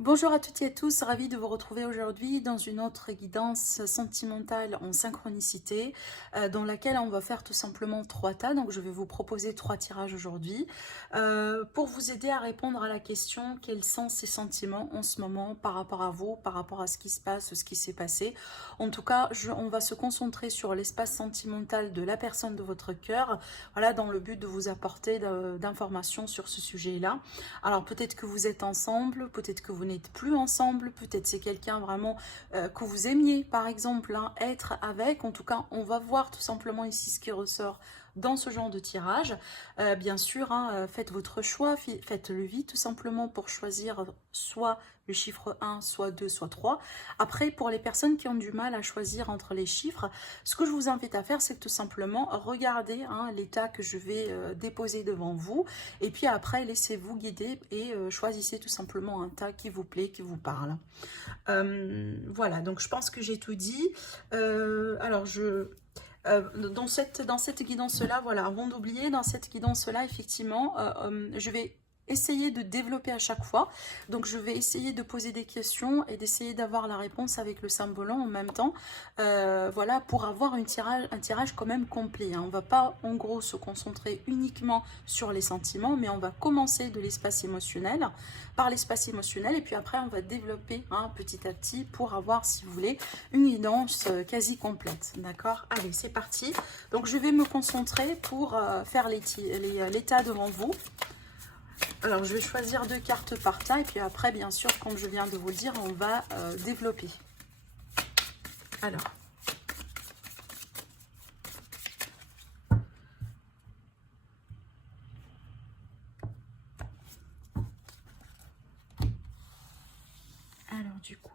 Bonjour à toutes et à tous, ravie de vous retrouver aujourd'hui dans une autre guidance sentimentale en synchronicité dans laquelle on va faire tout simplement 3 tas. Donc je vais vous proposer 3 tirages aujourd'hui pour vous aider à répondre à la question quels sont ces sentiments en ce moment par rapport à vous, par rapport à ce qui se passe, ce qui s'est passé. En tout cas, on va se concentrer sur l'espace sentimental de la personne de votre cœur, voilà, dans le but de vous apporter d'informations sur ce sujet-là. Alors peut-être que vous êtes ensemble, peut-être que vous n'êtes plus ensemble, peut-être c'est quelqu'un vraiment que vous aimiez par exemple être avec. En tout cas, on va voir tout simplement ici ce qui ressort dans ce genre de tirage. Bien sûr, faites votre choix, faites-le vite tout simplement pour choisir soit le chiffre 1, soit 2, soit 3. Après, pour les personnes qui ont du mal à choisir entre les chiffres, ce que je vous invite à faire, c'est tout simplement regarder l'état que je vais déposer devant vous. Et puis après, laissez-vous guider et choisissez tout simplement un tas qui vous plaît, qui vous parle. Voilà, donc je pense que j'ai tout dit. Dans cette guidance-là, voilà, avant d'oublier, dans cette guidance-là, effectivement, je vais essayer de développer à chaque fois. Donc, je vais essayer de poser des questions et d'essayer d'avoir la réponse avec le symbole en même temps. Voilà, pour avoir un tirage quand même complet. On ne va pas, en gros, se concentrer uniquement sur les sentiments, mais on va commencer de l'espace émotionnel, par l'espace émotionnel, et puis après, on va développer petit à petit pour avoir, si vous voulez, une guidance quasi complète. D'accord? Allez, c'est parti. Donc, je vais me concentrer pour faire l'état devant vous. Alors, je vais choisir 2 cartes par tas. Et puis après, bien sûr, comme je viens de vous le dire, on va développer. Alors. Alors, du coup.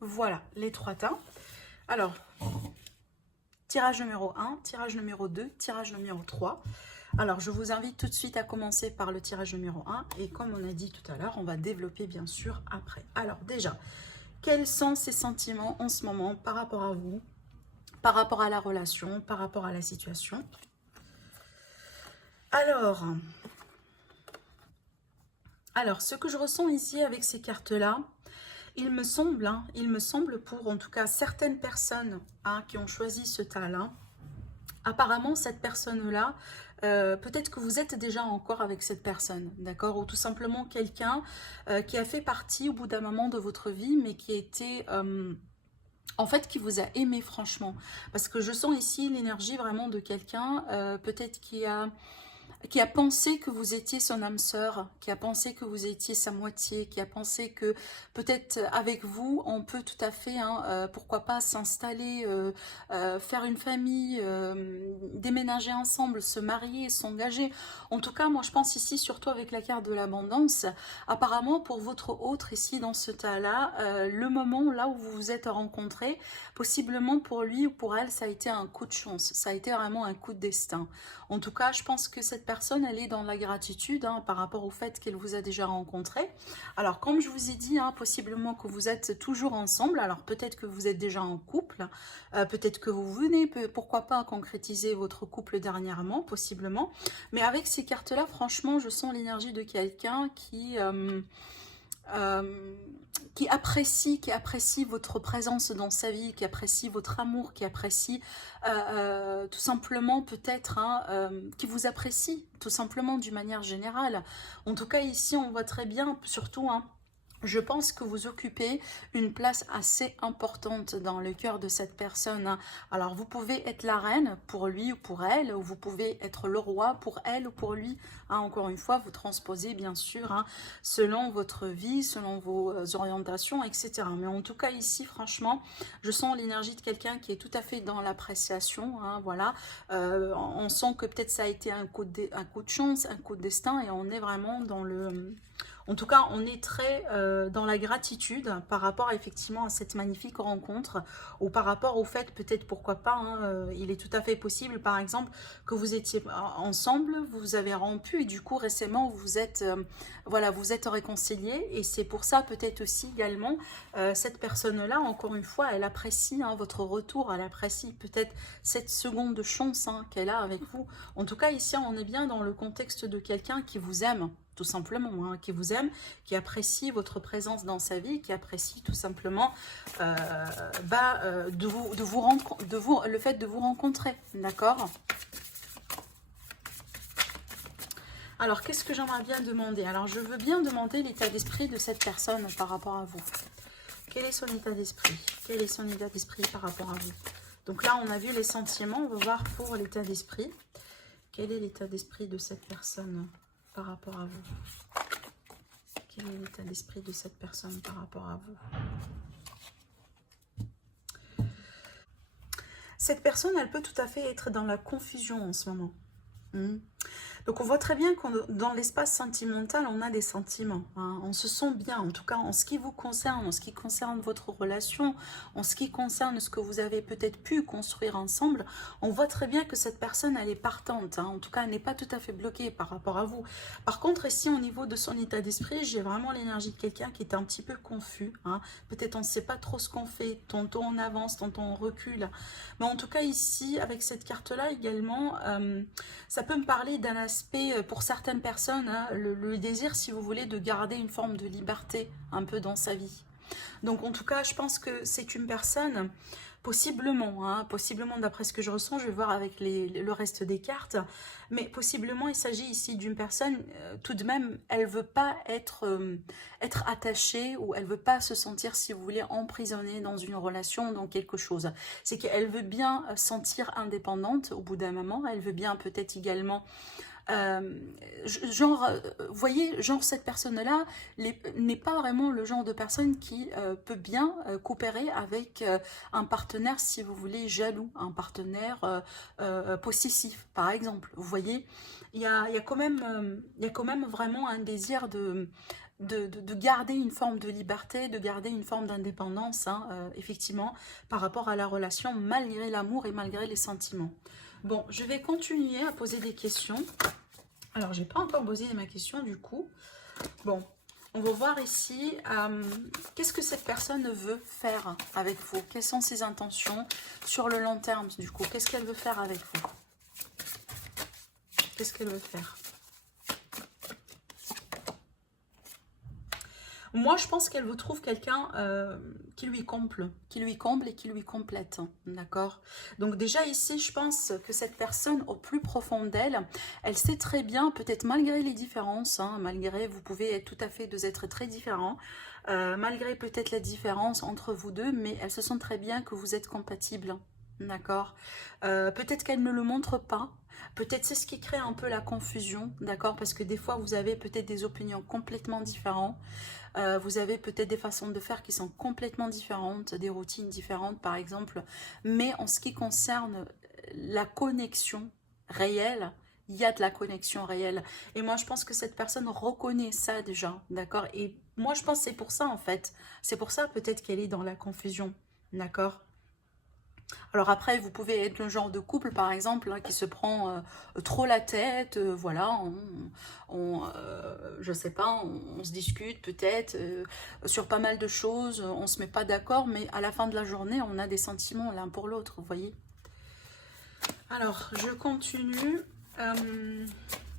Voilà, les 3 tas. Alors, tirage numéro 1, tirage numéro 2, tirage numéro 3. Alors, je vous invite tout de suite à commencer par le tirage numéro 1. Et comme on a dit tout à l'heure, on va développer bien sûr après. Alors, déjà, quels sont ces sentiments en ce moment par rapport à vous, par rapport à la relation, par rapport à la situation? Alors, ce que je ressens ici avec ces cartes-là, il me semble pour en tout cas certaines personnes qui ont choisi ce tas-là, apparemment cette personne-là, peut-être que vous êtes déjà encore avec cette personne, d'accord? Ou tout simplement quelqu'un qui a fait partie au bout d'un moment de votre vie, mais qui était... en fait, qui vous a aimé franchement. Parce que je sens ici l'énergie vraiment de quelqu'un, peut-être qui a pensé que vous étiez son âme sœur, qui a pensé que vous étiez sa moitié, qui a pensé que peut-être avec vous, on peut tout à fait, pourquoi pas, s'installer, faire une famille, déménager ensemble, se marier, s'engager. En tout cas, moi je pense ici, surtout avec la carte de l'abondance, apparemment pour votre autre ici dans ce tas-là, le moment là où vous vous êtes rencontrés, possiblement pour lui ou pour elle, ça a été un coup de chance, ça a été vraiment un coup de destin. En tout cas, je pense que cette personne, elle est dans la gratitude par rapport au fait qu'elle vous a déjà rencontré. Alors, comme je vous ai dit, possiblement que vous êtes toujours ensemble. Alors, peut-être que vous êtes déjà en couple. Peut-être que vous venez, pourquoi pas, concrétiser votre couple dernièrement, possiblement. Mais avec ces cartes-là, franchement, je sens l'énergie de quelqu'un euh, qui apprécie votre présence dans sa vie, qui apprécie votre amour, qui apprécie tout simplement peut-être, qui vous apprécie tout simplement d'une manière générale. En tout cas ici on voit très bien, surtout je pense que vous occupez une place assez importante dans le cœur de cette personne. Alors, vous pouvez être la reine pour lui ou pour elle, ou vous pouvez être le roi pour elle ou pour lui. Encore une fois, vous transposez bien sûr selon votre vie, selon vos orientations, etc. Mais en tout cas, ici, franchement, je sens l'énergie de quelqu'un qui est tout à fait dans l'appréciation. Voilà. On sent que peut-être ça a été un coup de chance, un coup de destin, et on est vraiment dans le... En tout cas, on est très dans la gratitude par rapport effectivement à cette magnifique rencontre ou par rapport au fait, peut-être pourquoi pas, hein, il est tout à fait possible par exemple que vous étiez ensemble, vous avez rompu et du coup récemment vous êtes, voilà, vous êtes réconciliés et c'est pour ça peut-être aussi également cette personne-là, encore une fois, elle apprécie hein, votre retour, elle apprécie peut-être cette seconde de chance hein, qu'elle a avec vous. En tout cas ici on est bien dans le contexte de quelqu'un qui vous aime, tout simplement, hein, qui vous aime, qui apprécie votre présence dans sa vie, qui apprécie tout simplement le fait de vous rencontrer, d'accord? Alors, qu'est-ce que j'aimerais bien demander? Alors, je veux bien demander l'état d'esprit de cette personne par rapport à vous. Quel est son état d'esprit? Quel est son état d'esprit par rapport à vous? Donc là, on a vu les sentiments, on va voir pour l'état d'esprit. Quel est l'état d'esprit de cette personne par rapport à vous? Quel est l'état d'esprit de cette personne par rapport à vous? Cette personne, elle peut tout à fait être dans la confusion en ce moment. Donc on voit très bien que dans l'espace sentimental, on a des sentiments. Hein. On se sent bien, en tout cas en ce qui vous concerne, en ce qui concerne votre relation, en ce qui concerne ce que vous avez peut-être pu construire ensemble. On voit très bien que cette personne, elle est partante. Hein. En tout cas, elle n'est pas tout à fait bloquée par rapport à vous. Par contre, ici, au niveau de son état d'esprit, j'ai vraiment l'énergie de quelqu'un qui est un petit peu confus. Hein. Peut-être on ne sait pas trop ce qu'on fait. Tantôt on avance, tantôt on recule. Mais en tout cas, ici, avec cette carte-là également, ça peut me parler d'un aspect pour certaines personnes, hein, le désir, si vous voulez, de garder une forme de liberté un peu dans sa vie. Donc en tout cas, je pense que c'est une personne, possiblement, hein, possiblement d'après ce que je ressens, je vais voir avec le reste des cartes, mais possiblement il s'agit ici d'une personne, tout de même, elle ne veut pas être attachée ou elle ne veut pas se sentir, si vous voulez, emprisonnée dans une relation, dans quelque chose. C'est qu'elle veut bien sentir indépendante au bout d'un moment, elle veut bien peut-être également vous voyez, genre cette personne-là n'est pas vraiment le genre de personne qui peut bien coopérer avec un partenaire, si vous voulez, jaloux, un partenaire possessif, par exemple. Vous voyez, il y a quand même vraiment un désir de garder une forme de liberté, de garder une forme d'indépendance, hein, effectivement, par rapport à la relation, malgré l'amour et malgré les sentiments. Bon, je vais continuer à poser des questions. Alors, j'ai pas encore posé ma question du coup. Bon, on va voir ici, qu'est-ce que cette personne veut faire avec vous? Quelles sont ses intentions sur le long terme du coup? Qu'est-ce qu'elle veut faire avec vous? Qu'est-ce qu'elle veut faire? Moi, je pense qu'elle vous trouve quelqu'un qui lui comble et qui lui complète, d'accord? Donc déjà ici, je pense que cette personne, au plus profond d'elle, elle sait très bien, peut-être malgré les différences, hein, malgré, vous pouvez être tout à fait deux êtres très différents, malgré peut-être la différence entre vous deux, mais elle se sent très bien que vous êtes compatibles, d'accord? Peut-être qu'elle ne le montre pas, peut-être c'est ce qui crée un peu la confusion, d'accord? Parce que des fois, vous avez peut-être des opinions complètement différentes. Vous avez peut-être des façons de faire qui sont complètement différentes, des routines différentes par exemple, mais en ce qui concerne la connexion réelle, il y a de la connexion réelle. Et moi je pense que cette personne reconnaît ça déjà, d'accord? Et moi je pense que c'est pour ça en fait, c'est pour ça peut-être qu'elle est dans la confusion, d'accord? Alors après, vous pouvez être le genre de couple, par exemple, hein, qui se prend trop la tête, voilà, je sais pas, on se discute peut-être sur pas mal de choses, on se met pas d'accord, mais à la fin de la journée, on a des sentiments l'un pour l'autre, vous voyez. Alors, je continue.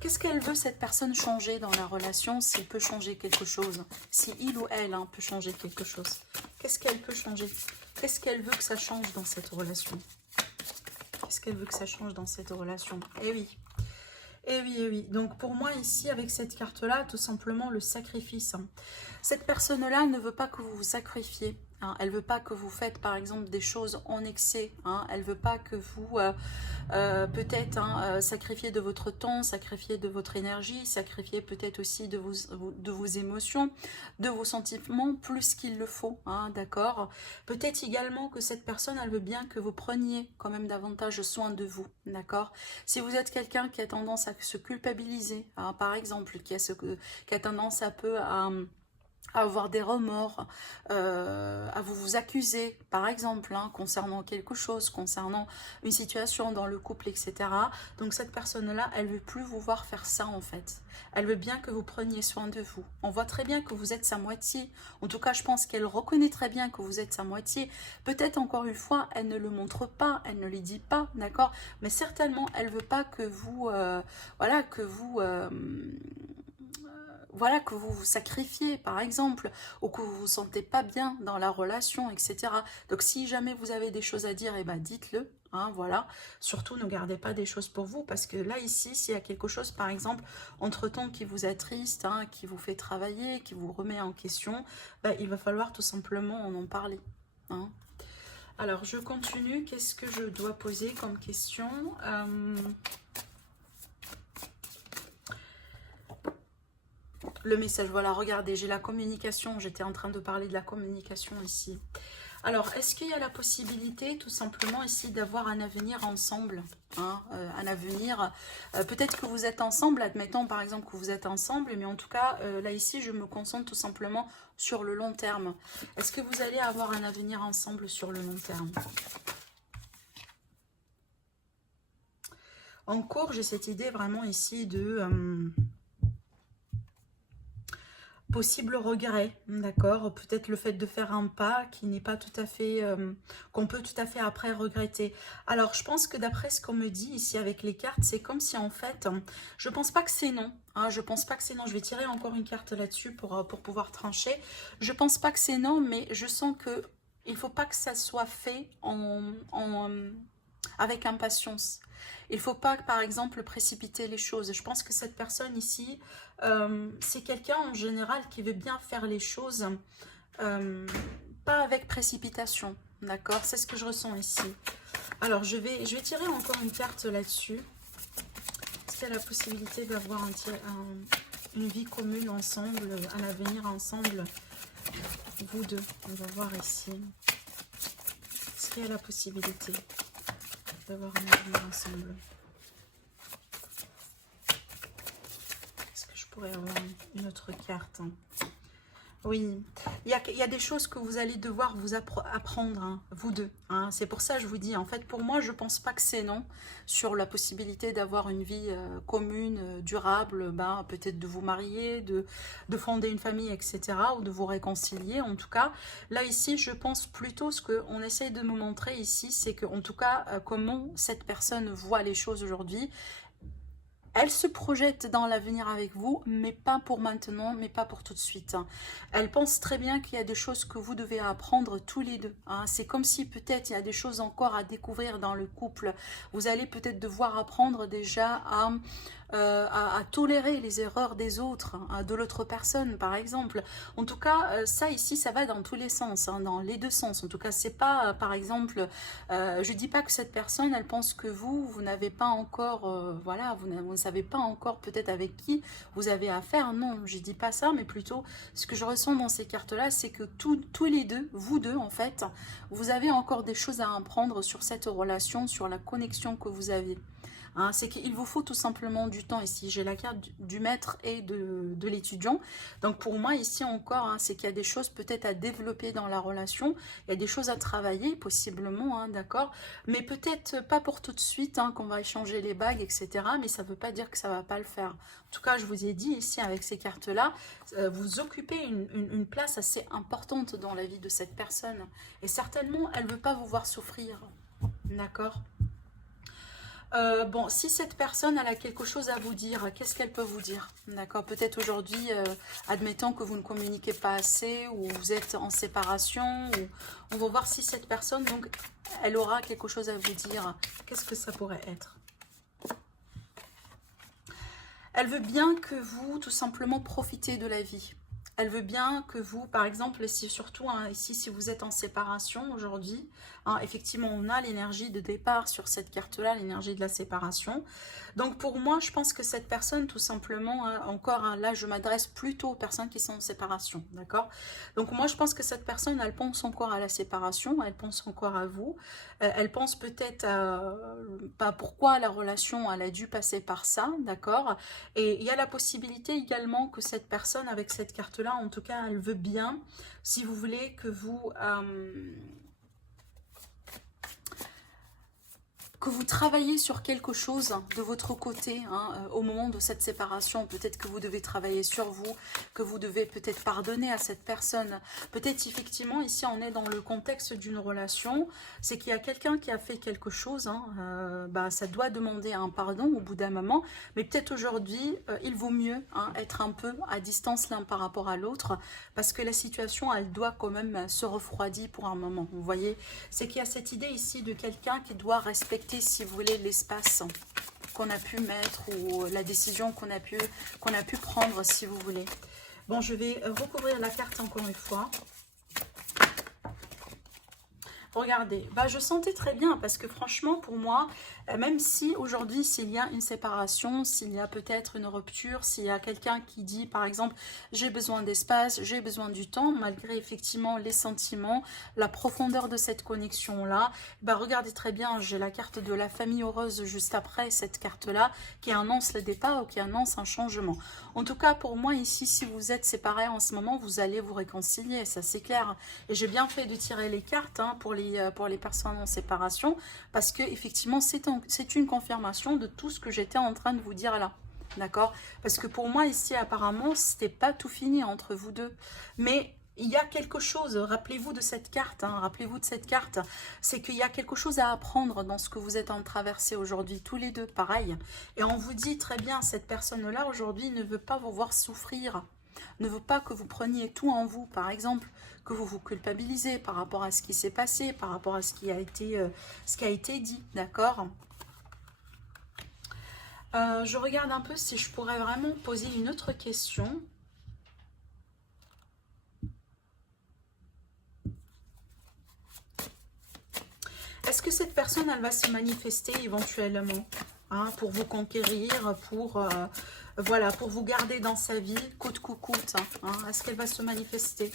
Qu'est-ce qu'elle veut, cette personne, changer dans la relation, s'il peut changer quelque chose? Si il ou elle hein, peut changer quelque chose. Qu'est-ce qu'elle peut changer? Qu'est-ce qu'elle veut que ça change dans cette relation? Qu'est-ce qu'elle veut que ça change dans cette relation? Eh oui. Eh oui, eh oui. Donc pour moi ici, avec cette carte-là, tout simplement le sacrifice. Cette personne-là ne veut pas que vous vous sacrifiez. hein. Elle ne veut pas que vous faites par exemple des choses en excès, hein. Elle ne veut pas que vous peut-être sacrifiez de votre temps, sacrifiez de votre énergie, sacrifiez peut-être aussi de vos émotions, de vos sentiments plus qu'il le faut, hein, d'accord. Peut-être également que cette personne, elle veut bien que vous preniez quand même davantage soin de vous, d'accord. Si vous êtes quelqu'un qui a tendance à se culpabiliser, hein, par exemple, qui a tendance un peu à avoir des remords, à vous accuser, par exemple, hein, concernant quelque chose, concernant une situation dans le couple, etc. Donc cette personne-là, elle ne veut plus vous voir faire ça, en fait. Elle veut bien que vous preniez soin de vous. On voit très bien que vous êtes sa moitié. En tout cas, je pense qu'elle reconnaît très bien que vous êtes sa moitié. Peut-être, encore une fois, elle ne le montre pas, elle ne le dit pas, d'accord. Mais certainement, elle ne veut pas que vous... voilà, que vous... voilà, que vous vous sacrifiez par exemple, ou que vous vous sentez pas bien dans la relation, etc. Donc si jamais vous avez des choses à dire, eh ben dites-le, hein, voilà. Surtout ne gardez pas des choses pour vous, parce que là ici, s'il y a quelque chose par exemple, entre-temps qui vous attriste, hein, qui vous fait travailler, qui vous remet en question, ben, il va falloir tout simplement en parler, hein. Alors je continue, qu'est-ce que je dois poser comme question? Le message, voilà, regardez, j'ai la communication, j'étais en train de parler de la communication ici. Alors, est-ce qu'il y a la possibilité, tout simplement, ici, d'avoir un avenir ensemble, hein, un avenir, peut-être que vous êtes ensemble, admettons par exemple que vous êtes ensemble, mais en tout cas, là ici, je me concentre tout simplement sur le long terme. Est-ce que vous allez avoir un avenir ensemble sur le long terme? En cours, j'ai cette idée vraiment ici de... possible regret, d'accord, peut-être le fait de faire un pas qui n'est pas tout à fait, qu'on peut tout à fait après regretter. Alors je pense que d'après ce qu'on me dit ici avec les cartes, c'est comme si en fait, je pense pas que c'est non, hein, je pense pas que c'est non, je vais tirer encore une carte là-dessus pour pouvoir trancher. Je pense pas que c'est non, mais je sens que il faut pas que ça soit fait avec impatience. Il ne faut pas, par exemple, précipiter les choses. Je pense que cette personne ici, c'est quelqu'un en général qui veut bien faire les choses, pas avec précipitation. D'accord? C'est ce que je ressens ici. Alors, je vais tirer encore une carte là-dessus. Est-ce qu'il y a la possibilité d'avoir une vie commune ensemble, un avenir ensemble, vous deux? On va voir ici. Est-ce qu'il y a la possibilité d'avoir un avenir ensemble? Est-ce que je pourrais avoir une autre carte? Oui, il y a des choses que vous allez devoir vous apprendre, hein, vous deux, hein. C'est pour ça que je vous dis, en fait, pour moi, je pense pas que c'est non sur la possibilité d'avoir une vie commune, durable, ben, peut-être de vous marier, de fonder une famille, etc., ou de vous réconcilier. En tout cas, là, ici, je pense plutôt ce qu'on essaye de me montrer ici, c'est que, en tout cas, comment cette personne voit les choses aujourd'hui. Elle se projette dans l'avenir avec vous, mais pas pour maintenant, mais pas pour tout de suite. Elle pense très bien qu'il y a des choses que vous devez apprendre tous les deux, hein. C'est comme si peut-être il y a des choses encore à découvrir dans le couple. Vous allez peut-être devoir apprendre déjà à tolérer les erreurs des autres, hein, de l'autre personne par exemple. En tout cas, ça ici, ça va dans tous les sens, hein, dans les deux sens. En tout cas, c'est pas, par exemple, je dis pas que cette personne, elle pense que vous n'avez pas encore, voilà, vous ne savez pas encore peut-être avec qui vous avez affaire. Non, je dis pas ça, mais plutôt ce que je ressens dans ces cartes-là, c'est que tous les deux, vous deux en fait, vous avez encore des choses à apprendre sur cette relation, sur la connexion que vous avez. Hein, c'est qu'il vous faut tout simplement du temps ici. J'ai la carte du maître et de l'étudiant. Donc pour moi ici encore, hein, c'est qu'il y a des choses peut-être à développer dans la relation. Il y a des choses à travailler possiblement, hein, d'accord. Mais peut-être pas pour tout de suite, hein, qu'on va échanger les bagues, etc. Mais ça ne veut pas dire que ça ne va pas le faire. En tout cas, je vous ai dit ici avec ces cartes-là, vous occupez une place assez importante dans la vie de cette personne. Et certainement, elle ne veut pas vous voir souffrir. D'accord ? Bon, si cette personne elle a quelque chose à vous dire, qu'est-ce qu'elle peut vous dire? D'accord, peut-être aujourd'hui, admettons que vous ne communiquez pas assez ou vous êtes en séparation. Ou... On va voir si cette personne, donc, elle aura quelque chose à vous dire. Qu'est-ce que ça pourrait être? Elle veut bien que vous, tout simplement, profitez de la vie. Elle veut bien que vous, par exemple, si, surtout ici, si vous êtes en séparation aujourd'hui, effectivement, on a l'énergie de départ sur cette carte-là, l'énergie de la séparation. Donc pour moi, je pense que cette personne, tout simplement, encore, là, je m'adresse plutôt aux personnes qui sont en séparation, d'accord? Donc moi, je pense que cette personne, elle pense encore à la séparation, elle pense encore à vous, elle pense peut-être à pas pourquoi la relation, elle a dû passer par ça, d'accord? Et il y a la possibilité également que cette personne, avec cette carte-là, en tout cas, elle veut bien, si vous voulez, que vous travaillez sur quelque chose de votre côté au moment de cette séparation. Peut-être que vous devez travailler sur vous, que vous devez peut-être pardonner à cette personne. Peut-être effectivement, ici on est dans le contexte d'une relation, c'est qu'il y a quelqu'un qui a fait quelque chose, ça doit demander un pardon au bout d'un moment, mais peut-être aujourd'hui, il vaut mieux être un peu à distance l'un par rapport à l'autre, parce que la situation, elle doit quand même se refroidir pour un moment. Vous voyez, c'est qu'il y a cette idée ici de quelqu'un qui doit respecter, si vous voulez, l'espace qu'on a pu mettre ou la décision qu'on a pu prendre, si vous voulez. Bon, je vais recouvrir la carte encore une fois. Regardez, je sentais très bien parce que franchement pour moi, même si aujourd'hui s'il y a une séparation, s'il y a peut-être une rupture, s'il y a quelqu'un qui dit par exemple j'ai besoin d'espace, j'ai besoin du temps, malgré effectivement les sentiments, la profondeur de cette connexion là, regardez très bien, j'ai la carte de la famille heureuse juste après cette carte là qui annonce le départ ou qui annonce un changement. En tout cas pour moi ici, si vous êtes séparés en ce moment, vous allez vous réconcilier, ça c'est clair. Et j'ai bien fait de tirer les cartes pour les personnes en séparation, parce que effectivement c'est une confirmation de tout ce que j'étais en train de vous dire là, d'accord? Parce que pour moi ici apparemment c'était pas tout fini entre vous deux, mais il y a quelque chose, rappelez-vous de cette carte, rappelez-vous de cette carte, c'est qu'il y a quelque chose à apprendre dans ce que vous êtes en traversée aujourd'hui, tous les deux, pareil. Et on vous dit très bien, cette personne-là aujourd'hui ne veut pas vous voir souffrir, ne veut pas que vous preniez tout en vous, par exemple, que vous vous culpabilisez par rapport à ce qui s'est passé, par rapport à ce qui a été dit, d'accord? Je regarde un peu si je pourrais vraiment poser une autre question. Est-ce que cette personne, elle va se manifester éventuellement pour vous conquérir, voilà, pour vous garder dans sa vie, coûte que coûte, est-ce qu'elle va se manifester?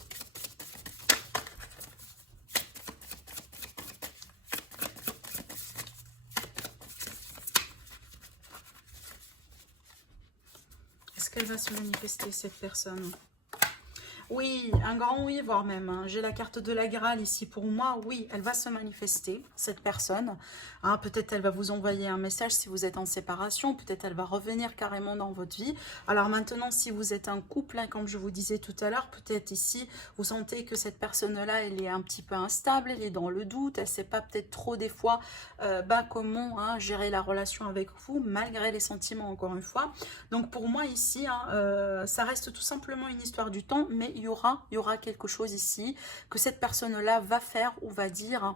Est-ce qu'elle va se manifester, cette personne? Oui, un grand oui, voire même. J'ai la carte de la Graal ici pour moi. Oui, elle va se manifester, cette personne. Peut-être elle va vous envoyer un message si vous êtes en séparation. Peut-être elle va revenir carrément dans votre vie. Alors maintenant, si vous êtes un couple, comme je vous disais tout à l'heure, peut-être ici, vous sentez que cette personne-là, elle est un petit peu instable, elle est dans le doute, elle ne sait pas peut-être trop des fois comment gérer la relation avec vous, malgré les sentiments, encore une fois. Donc pour moi ici, ça reste tout simplement une histoire du temps, mais il y aura quelque chose ici que cette personne-là va faire ou va dire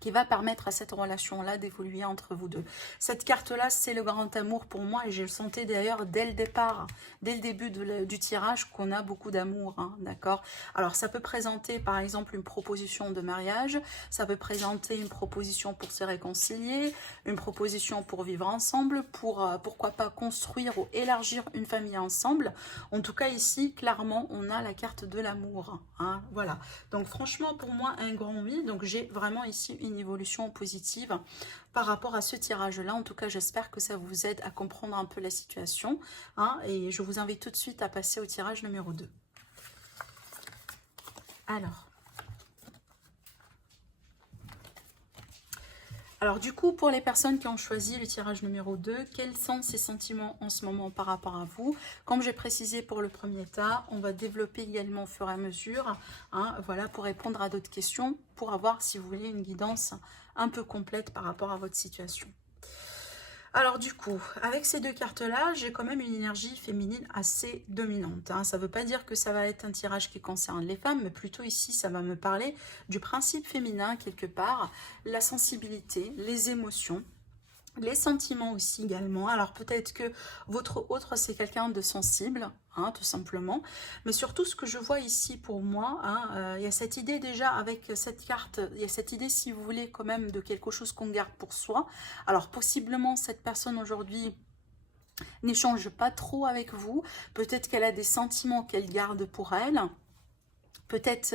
qui va permettre à cette relation-là d'évoluer entre vous deux. Cette carte-là, c'est le grand amour pour moi et je le sentais d'ailleurs dès le départ, dès le début du tirage qu'on a beaucoup d'amour, d'accord? Alors ça peut présenter par exemple une proposition de mariage, ça peut présenter une proposition pour se réconcilier, une proposition pour vivre ensemble, pour pourquoi pas construire ou élargir une famille ensemble. En tout cas ici, clairement, on a la carte de l'amour, voilà. Donc franchement, pour moi, un grand oui, donc j'ai vraiment ici une évolution positive par rapport à ce tirage-là. En tout cas, j'espère que ça vous aide à comprendre un peu la situation. Et je vous invite tout de suite à passer au tirage numéro 2. Alors du coup, pour les personnes qui ont choisi le tirage numéro 2, quels sont ces sentiments en ce moment par rapport à vous? Comme j'ai précisé pour le premier tas, on va développer également au fur et à mesure, voilà, pour répondre à d'autres questions, pour avoir, si vous voulez, une guidance un peu complète par rapport à votre situation. Alors du coup, avec ces deux cartes-là, j'ai quand même une énergie féminine assez dominante. Ça ne veut pas dire que ça va être un tirage qui concerne les femmes, mais plutôt ici, ça va me parler du principe féminin quelque part, la sensibilité, les émotions. Les sentiments aussi également. Alors peut-être que votre autre, c'est quelqu'un de sensible, hein, tout simplement. Mais surtout, ce que je vois ici pour moi, hein, il y a cette idée déjà avec cette carte, il y a cette idée, si vous voulez, quand même de quelque chose qu'on garde pour soi. Alors possiblement, cette personne aujourd'hui n'échange pas trop avec vous. Peut-être qu'elle a des sentiments qu'elle garde pour elle. Peut-être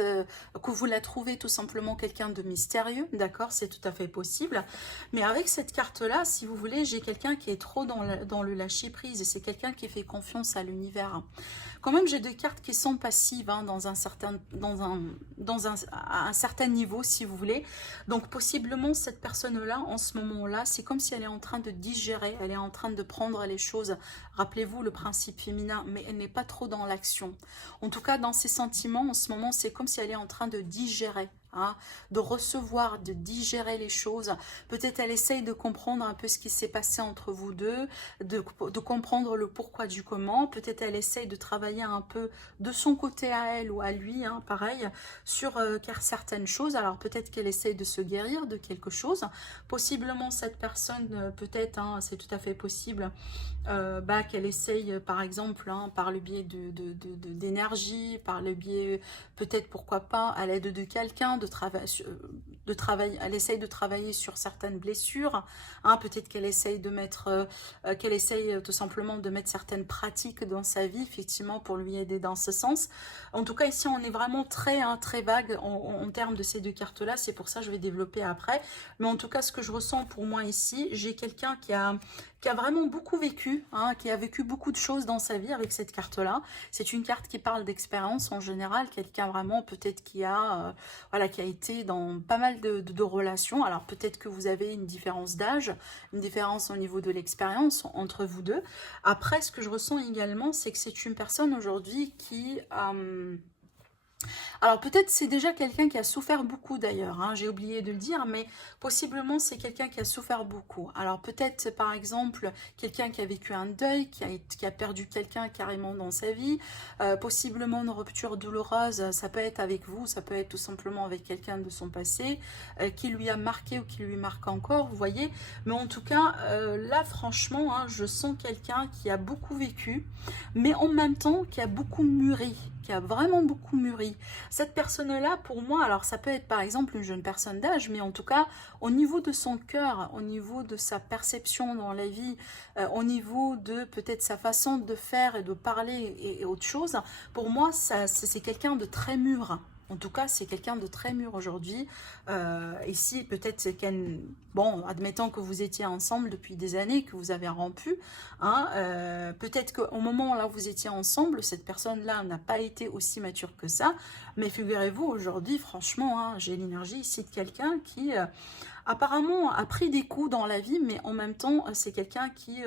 que vous la trouvez tout simplement quelqu'un de mystérieux, d'accord, c'est tout à fait possible. Mais avec cette carte-là, si vous voulez, j'ai quelqu'un qui est trop dans le lâcher-prise et c'est quelqu'un qui fait confiance à l'univers. Quand même, j'ai deux cartes qui sont passives hein, à un certain niveau, si vous voulez. Donc, possiblement, cette personne-là, en ce moment-là, c'est comme si elle est en train de digérer, elle est en train de prendre les choses. Rappelez-vous le principe féminin, mais elle n'est pas trop dans l'action. En tout cas, dans ses sentiments, en ce moment, c'est comme si elle est en train de digérer. Hein, de recevoir, de digérer les choses. Peut-être elle essaye de comprendre un peu ce qui s'est passé entre vous deux, de comprendre le pourquoi du comment. Peut-être elle essaye de travailler un peu de son côté à elle ou à lui, hein, pareil, sur certaines choses. Alors peut-être qu'elle essaye de se guérir de quelque chose. Possiblement cette personne, peut-être, hein, c'est tout à fait possible, qu'elle essaye par exemple hein, par le biais d'énergie, par le biais peut-être pourquoi pas à l'aide de quelqu'un, elle essaye de travailler sur certaines blessures, hein, peut-être qu'elle essaye de mettre, qu'elle essaye tout simplement de mettre certaines pratiques dans sa vie, effectivement, pour lui aider dans ce sens. En tout cas, ici, on est vraiment très, hein, très vague en termes de ces deux cartes-là, c'est pour ça que je vais développer après. Mais en tout cas, ce que je ressens pour moi ici, j'ai quelqu'un qui a vraiment beaucoup vécu, hein, qui a vécu beaucoup de choses dans sa vie avec cette carte-là. C'est une carte qui parle d'expérience en général, quelqu'un vraiment peut-être qui a, voilà, qui a été dans pas mal de relations. Alors peut-être que vous avez une différence d'âge, une différence au niveau de l'expérience entre vous deux. Après, ce que je ressens également, c'est que c'est une personne aujourd'hui qui... alors peut-être c'est déjà quelqu'un qui a souffert beaucoup d'ailleurs, hein, j'ai oublié de le dire, mais possiblement c'est quelqu'un qui a souffert beaucoup. Alors peut-être par exemple quelqu'un qui a vécu un deuil, qui a perdu quelqu'un carrément dans sa vie, possiblement une rupture douloureuse, ça peut être avec vous, ça peut être tout simplement avec quelqu'un de son passé, qui lui a marqué ou qui lui marque encore, vous voyez. Mais en tout cas, là franchement, hein, je sens quelqu'un qui a beaucoup vécu, mais en même temps qui a beaucoup mûri, qui a vraiment beaucoup mûri. Cette personne-là, pour moi, alors ça peut être par exemple une jeune personne d'âge, mais en tout cas, au niveau de son cœur, au niveau de sa perception dans la vie, au niveau de peut-être sa façon de faire et de parler et autre chose, pour moi, c'est quelqu'un de très mûr. En tout cas, c'est quelqu'un de très mûr aujourd'hui. Ici, peut-être c'est qu'elle... Bon, admettons que vous étiez ensemble depuis des années, que vous avez rompu. Hein, peut-être qu'au moment où là, vous étiez ensemble, cette personne-là n'a pas été aussi mature que ça. Mais figurez-vous, aujourd'hui, franchement, hein, j'ai l'énergie ici de quelqu'un qui... apparemment a pris des coups dans la vie, mais en même temps, c'est quelqu'un qui,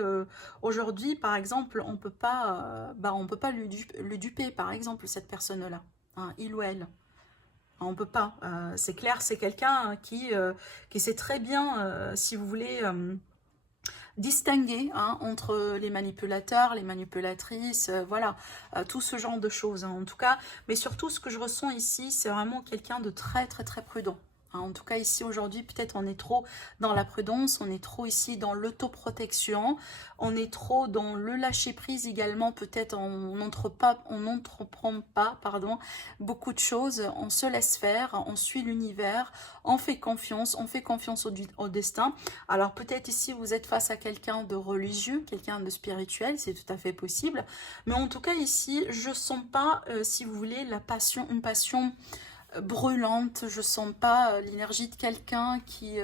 aujourd'hui, par exemple, on peut pas le duper, par exemple, cette personne-là, hein, il ou elle. On peut pas. C'est clair, c'est quelqu'un qui sait très bien, si vous voulez, distinguer hein, entre les manipulateurs, les manipulatrices, voilà, tout ce genre de choses. Hein, en tout cas, mais surtout, ce que je ressens ici, c'est vraiment quelqu'un de très, très, très prudent. Hein, en tout cas, ici, aujourd'hui, peut-être on est trop dans la prudence, on est trop ici dans l'autoprotection, on est trop dans le lâcher-prise également, peut-être on n'entreprend pas, pardon, beaucoup de choses, on se laisse faire, on suit l'univers, on fait confiance au destin. Alors peut-être ici, vous êtes face à quelqu'un de religieux, quelqu'un de spirituel, c'est tout à fait possible, mais en tout cas ici, je sens pas, si vous voulez, une passion brûlante, je sens pas l'énergie de quelqu'un qui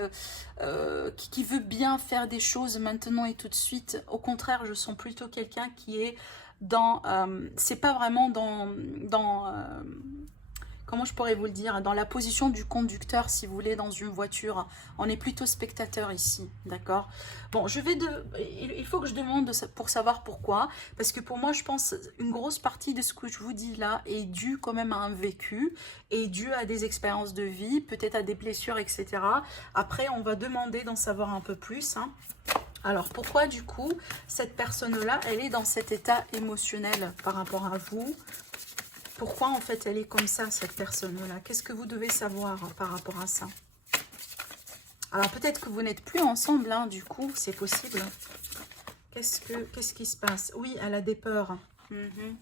veut bien faire des choses maintenant et tout de suite. Au contraire, je sens plutôt quelqu'un qui est dans... c'est pas vraiment comment je pourrais vous le dire, dans la position du conducteur, si vous voulez, dans une voiture. On est plutôt spectateur ici, d'accord? Bon, il faut que je demande pour savoir pourquoi, parce que pour moi, je pense une grosse partie de ce que je vous dis là est due quand même à un vécu, est due à des expériences de vie, peut-être à des blessures, etc. Après, on va demander d'en savoir un peu plus, hein. Alors, pourquoi du coup, cette personne-là, elle est dans cet état émotionnel par rapport à vous? Pourquoi en fait elle est comme ça, cette personne-là? Qu'est-ce que vous devez savoir par rapport à ça? Alors peut-être que vous n'êtes plus ensemble, hein, du coup, c'est possible. Qu'est-ce qui se passe? Oui, elle a des peurs. Mhm.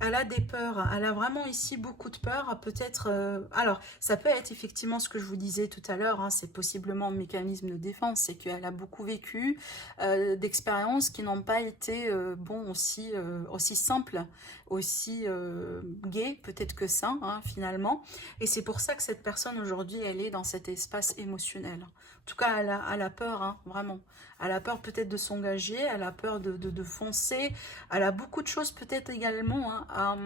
Elle a des peurs, elle a vraiment ici beaucoup de peurs, peut-être, alors ça peut être effectivement ce que je vous disais tout à l'heure, hein, c'est possiblement un mécanisme de défense, c'est qu'elle a beaucoup vécu d'expériences qui n'ont pas été bon, aussi simples, aussi gaies peut-être que ça, hein, finalement, et c'est pour ça que cette personne aujourd'hui, elle est dans cet espace émotionnel. En tout cas, elle a peur, hein, vraiment. Elle a peur peut-être de s'engager, elle a peur de foncer, elle a beaucoup de choses peut-être également, hein,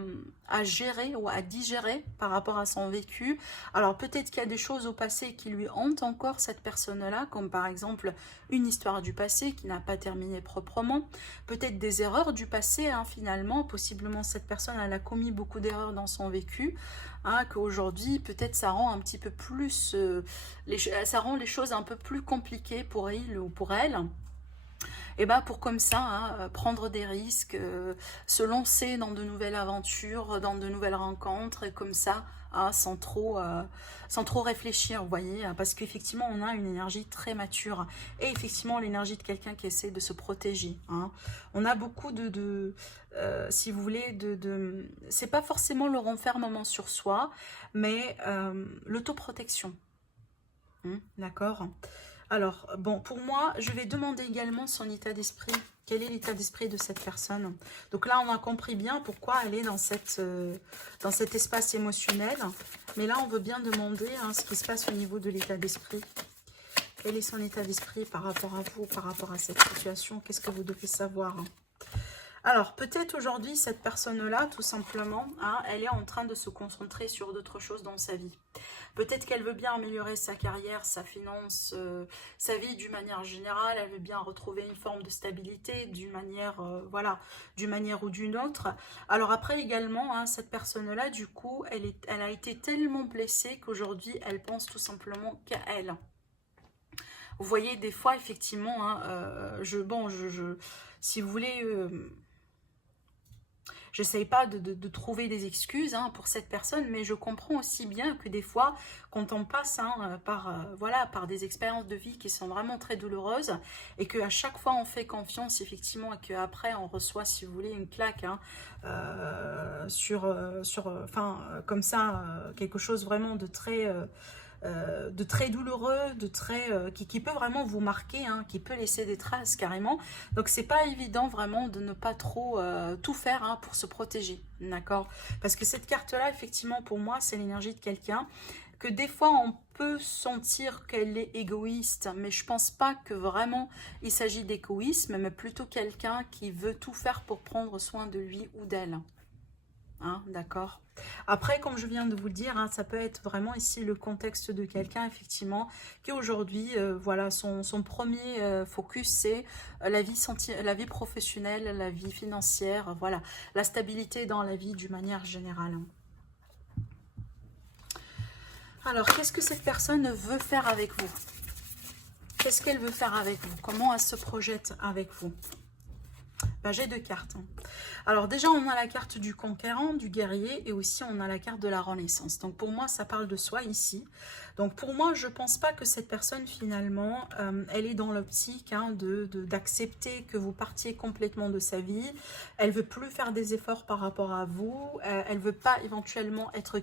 à gérer ou à digérer par rapport à son vécu. Alors peut-être qu'il y a des choses au passé qui lui hantent encore cette personne-là, comme par exemple une histoire du passé qui n'a pas terminé proprement. Peut-être des erreurs du passé, hein, finalement. Possiblement cette personne, elle a commis beaucoup d'erreurs dans son vécu. Hein, qu'aujourd'hui, peut-être ça rend un petit peu plus... ça rend les choses un peu plus compliquées pour il ou pour elle. Et bah pour comme ça, hein, prendre des risques, se lancer dans de nouvelles aventures, dans de nouvelles rencontres, et comme ça, hein, sans trop réfléchir, vous voyez, hein, parce qu'effectivement, on a une énergie très mature, et effectivement, l'énergie de quelqu'un qui essaie de se protéger. Hein. On a beaucoup si vous voulez, c'est pas forcément le renfermement sur soi, mais l'autoprotection. D'accord. Alors, bon, pour moi, je vais demander également son état d'esprit. Quel est l'état d'esprit de cette personne? Donc là, on a compris bien pourquoi elle est dans cet espace émotionnel. Mais là, on veut bien demander, hein, ce qui se passe au niveau de l'état d'esprit. Quel est son état d'esprit par rapport à vous, par rapport à cette situation? Qu'est-ce que vous devez savoir? Alors, peut-être aujourd'hui, cette personne-là, tout simplement, hein, elle est en train de se concentrer sur d'autres choses dans sa vie. Peut-être qu'elle veut bien améliorer sa carrière, sa finance, sa vie d'une manière générale. Elle veut bien retrouver une forme de stabilité d'une manière, voilà, d'une manière ou d'une autre. Alors après également, hein, cette personne-là, du coup, elle a été tellement blessée qu'aujourd'hui, elle pense tout simplement qu'à elle. Vous voyez, des fois, effectivement, hein, si vous voulez... J'essaye pas de trouver des excuses, hein, pour cette personne, mais je comprends aussi bien que des fois, quand on passe, hein, voilà, par des expériences de vie qui sont vraiment très douloureuses, et qu'à chaque fois on fait confiance, effectivement, et qu'après on reçoit, si vous voulez, une claque, hein, comme ça, quelque chose vraiment de très douloureux, qui peut vraiment vous marquer, hein, qui peut laisser des traces carrément. Donc c'est pas évident vraiment de ne pas trop tout faire, hein, pour se protéger, d'accord? Parce que cette carte-là, effectivement, pour moi, c'est l'énergie de quelqu'un que des fois on peut sentir qu'elle est égoïste, mais je pense pas que vraiment il s'agit d'égoïsme, mais plutôt quelqu'un qui veut tout faire pour prendre soin de lui ou d'elle. Hein, d'accord. Après, comme je viens de vous le dire, hein, ça peut être vraiment ici le contexte de quelqu'un, effectivement, qui aujourd'hui, voilà, son premier focus, c'est la vie professionnelle, la vie financière, voilà, la stabilité dans la vie d'une manière générale. Alors, qu'est-ce que cette personne veut faire avec vous? Qu'est-ce qu'elle veut faire avec vous? Comment elle se projette avec vous? Ben, j'ai deux cartes. Alors déjà, on a la carte du conquérant, du guerrier, et aussi on a la carte de la renaissance. Donc pour moi, ça parle de soi ici. Donc pour moi, je ne pense pas que cette personne, finalement, elle est dans l'optique, hein, d'accepter que vous partiez complètement de sa vie. Elle veut plus faire des efforts par rapport à vous. Elle veut pas éventuellement être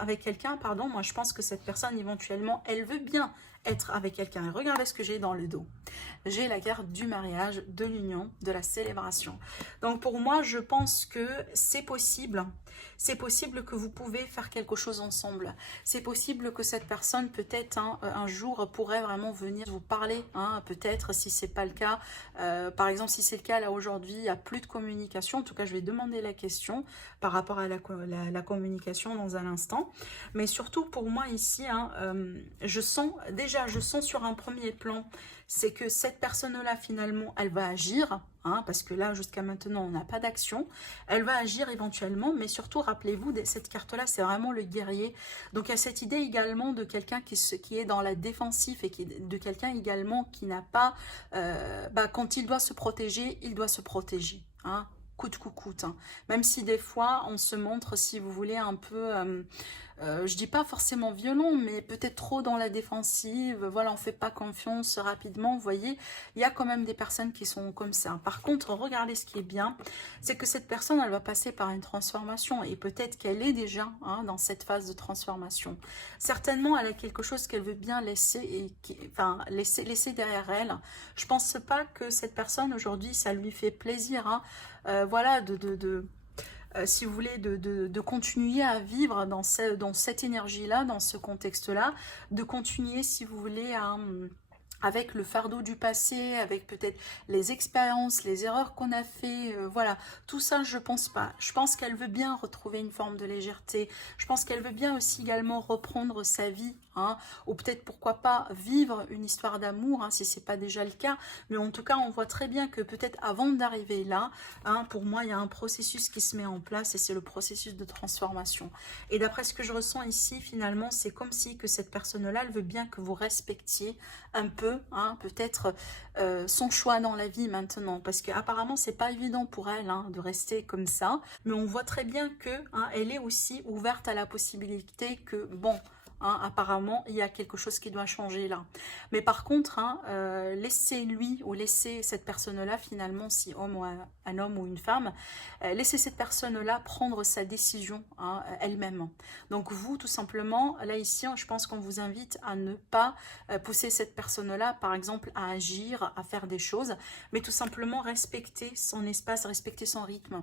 avec quelqu'un, pardon. Moi, je pense que cette personne, éventuellement, elle veut bien être avec quelqu'un. Regardez ce que j'ai dans le dos. J'ai la carte du mariage, de l'union, de la célébration. Donc pour moi, je pense que c'est possible. C'est possible que vous pouvez faire quelque chose ensemble. C'est possible que cette personne, peut-être, hein, un jour, pourrait vraiment venir vous parler. Hein, peut-être, si c'est pas le cas. Par exemple, si c'est le cas, là, aujourd'hui, il n'y a plus de communication. En tout cas, je vais demander la question par rapport à la communication dans un instant. Mais surtout, pour moi, ici, hein, je sens sur un premier plan, c'est que cette personne-là, finalement, elle va agir, hein, parce que là, jusqu'à maintenant, on n'a pas d'action. Elle va agir éventuellement, mais surtout, rappelez-vous, cette carte-là, c'est vraiment le guerrier. Donc, il y a cette idée également de quelqu'un qui est dans la défensive et de quelqu'un également qui n'a pas... quand il doit se protéger, il doit se protéger. Hein. coûte que coûte, hein. Même si des fois, on se montre, si vous voulez, un peu... je dis pas forcément violent, mais peut-être trop dans la défensive, voilà, on fait pas confiance rapidement, vous voyez, il y a quand même des personnes qui sont comme ça. Par contre, regardez ce qui est bien, c'est que cette personne, elle va passer par une transformation, et peut-être qu'elle est déjà hein, dans cette phase de transformation. Certainement, elle a quelque chose qu'elle veut bien laisser, enfin, laisser derrière elle. Je pense pas que cette personne, aujourd'hui, ça lui fait plaisir, hein, voilà, si vous voulez, de continuer à vivre dans cette énergie-là, dans ce contexte-là, de continuer, si vous voulez, avec le fardeau du passé, avec peut-être les expériences, les erreurs qu'on a fait, voilà, tout ça je pense pas. Je pense qu'elle veut bien retrouver une forme de légèreté, je pense qu'elle veut bien aussi également reprendre sa vie, hein, ou peut-être pourquoi pas vivre une histoire d'amour, hein, si c'est pas déjà le cas, mais en tout cas on voit très bien que peut-être avant d'arriver là, hein, pour moi il y a un processus qui se met en place et c'est le processus de transformation. Et d'après ce que je ressens ici, finalement, c'est comme si que cette personne-là, elle veut bien que vous respectiez un peu, hein, peut-être son choix dans la vie maintenant, parce qu'apparemment c'est pas évident pour elle hein, de rester comme ça, mais on voit très bien que hein, elle est aussi ouverte à la possibilité que bon, hein, apparemment il y a quelque chose qui doit changer là, mais par contre hein, laissez-lui ou laissez cette personne-là finalement, si un homme ou une femme, laissez cette personne-là prendre sa décision hein, elle-même. Donc vous, tout simplement, là ici, je pense qu'on vous invite à ne pas pousser cette personne-là, par exemple, à agir, à faire des choses, mais tout simplement respecter son espace, respecter son rythme.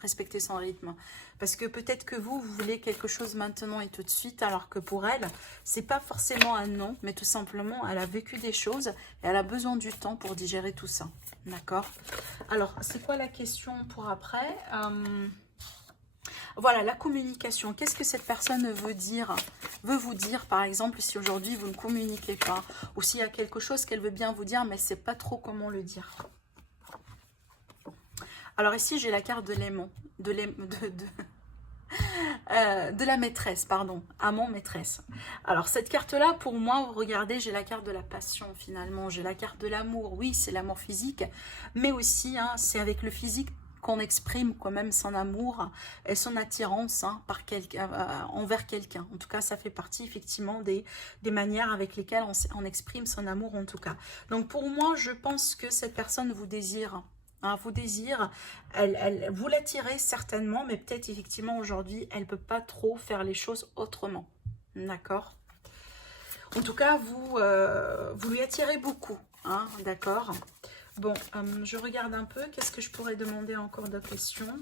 Respecter son rythme. Parce que peut-être que vous voulez quelque chose maintenant et tout de suite, alors que pour elle, c'est pas forcément un non, mais tout simplement, elle a vécu des choses et elle a besoin du temps pour digérer tout ça. D'accord? Alors, c'est quoi la question pour après? Voilà, la communication. Qu'est-ce que cette personne veut vous dire, par exemple, si aujourd'hui vous ne communiquez pas, ou s'il y a quelque chose qu'elle veut bien vous dire, mais c'est pas trop comment le dire. Alors ici, j'ai la carte de l'aimant, de la maîtresse, pardon, amant maîtresse. Alors cette carte-là, pour moi, vous regardez, j'ai la carte de la passion finalement, j'ai la carte de l'amour, oui, c'est l'amour physique, mais aussi, hein, c'est avec le physique qu'on exprime quand même son amour et son attirance hein, envers quelqu'un. En tout cas, ça fait partie effectivement des manières avec lesquelles on exprime son amour en tout cas. Donc pour moi, je pense que cette personne vous désire. Hein, vous désire, vous l'attirez certainement, mais peut-être effectivement aujourd'hui, elle ne peut pas trop faire les choses autrement. D'accord? En tout cas, vous lui attirez beaucoup. Hein, d'accord? Bon, je regarde un peu. Qu'est-ce que je pourrais demander encore de questions?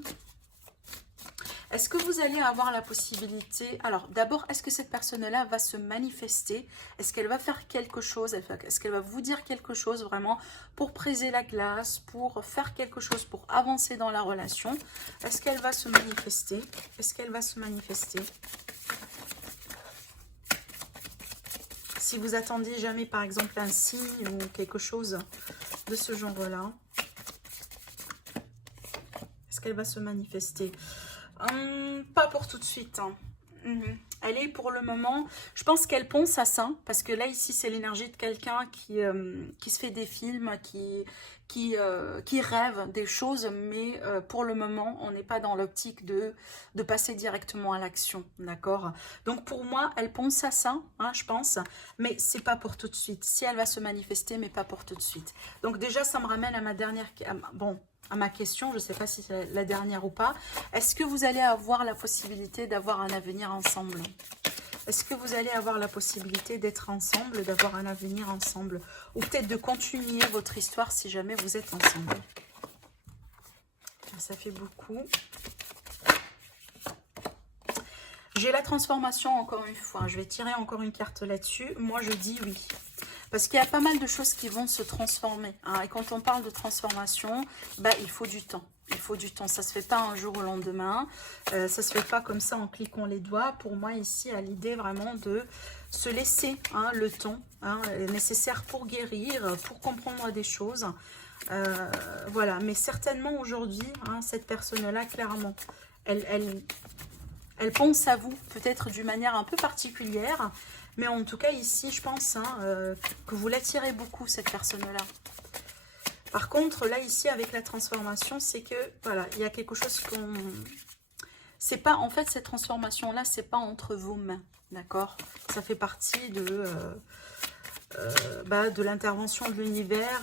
Est-ce que vous allez avoir la possibilité... Alors, d'abord, est-ce que cette personne-là va se manifester? Est-ce qu'elle va faire quelque chose? Est-ce qu'elle va vous dire quelque chose vraiment pour briser la glace, pour faire quelque chose, pour avancer dans la relation? Est-ce qu'elle va se manifester? Est-ce qu'elle va se manifester? Si vous attendiez jamais, par exemple, un signe ou quelque chose de ce genre-là, est-ce qu'elle va se manifester? Pas pour tout de suite. Hein. Elle est pour le moment, je pense qu'elle pense à ça, parce que là, ici, c'est l'énergie de quelqu'un qui se fait des films, qui rêve des choses, mais pour le moment, on n'est pas dans l'optique de passer directement à l'action, d'accord? Donc, pour moi, elle pense à ça, hein, je pense, mais c'est pas pour tout de suite. Si elle va se manifester, mais pas pour tout de suite. Donc, déjà, ça me ramène à ma dernière... à ma question, je ne sais pas si c'est la dernière ou pas. Est-ce que vous allez avoir la possibilité d'avoir un avenir ensemble? Est-ce que vous allez avoir la possibilité d'être ensemble, d'avoir un avenir ensemble? Ou peut-être de continuer votre histoire si jamais vous êtes ensemble? Ça fait beaucoup. J'ai la transformation encore une fois. Je vais tirer encore une carte là-dessus. Moi, je dis oui. Parce qu'il y a pas mal de choses qui vont se transformer. Hein. Et quand on parle de transformation, bah, il faut du temps. Il faut du temps. Ça ne se fait pas un jour au lendemain. Ça ne se fait pas comme ça en cliquant les doigts. Pour moi, ici, à l'idée vraiment de se laisser hein, le temps nécessaire pour guérir, pour comprendre des choses. Voilà. Mais certainement aujourd'hui, hein, cette personne-là, clairement, elle pense à vous peut-être d'une manière un peu particulière. Mais en tout cas, ici, je pense hein, que vous l'attirez beaucoup, cette personne-là. Par contre, là, ici, avec la transformation, c'est que, voilà, il y a quelque chose qu'on... C'est pas, en fait, cette transformation-là, c'est pas entre vos mains, d'accord? Ça fait partie de l'intervention de l'univers,